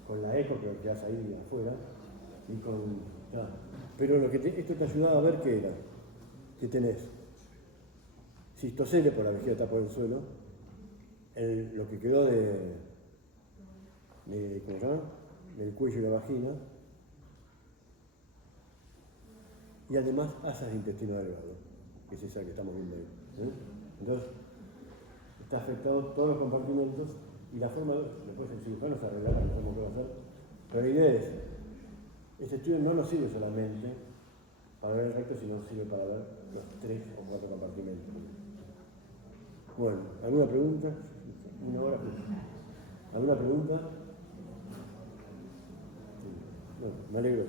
con la eco que hace ahí afuera, y con... Pero lo que esto te ayudaba a ver qué era. ¿Qué tenés? Cistocele, por la vejiga está por el suelo, lo que quedó ¿cómo se llama? Del cuello y la vagina, y además asas de intestino delgado, que es esa que estamos viendo ahí. Entonces, está afectado todos los compartimentos y la forma, después el cirujano se arreglará, no sabemos qué va a hacer, pero la idea es, este estudio no nos sirve solamente para ver el recto, sino sirve para ver los 3 o 4 compartimentos. Bueno, ¿alguna pregunta? Una hora. ¿Alguna pregunta? Sí. Bueno, me alegro.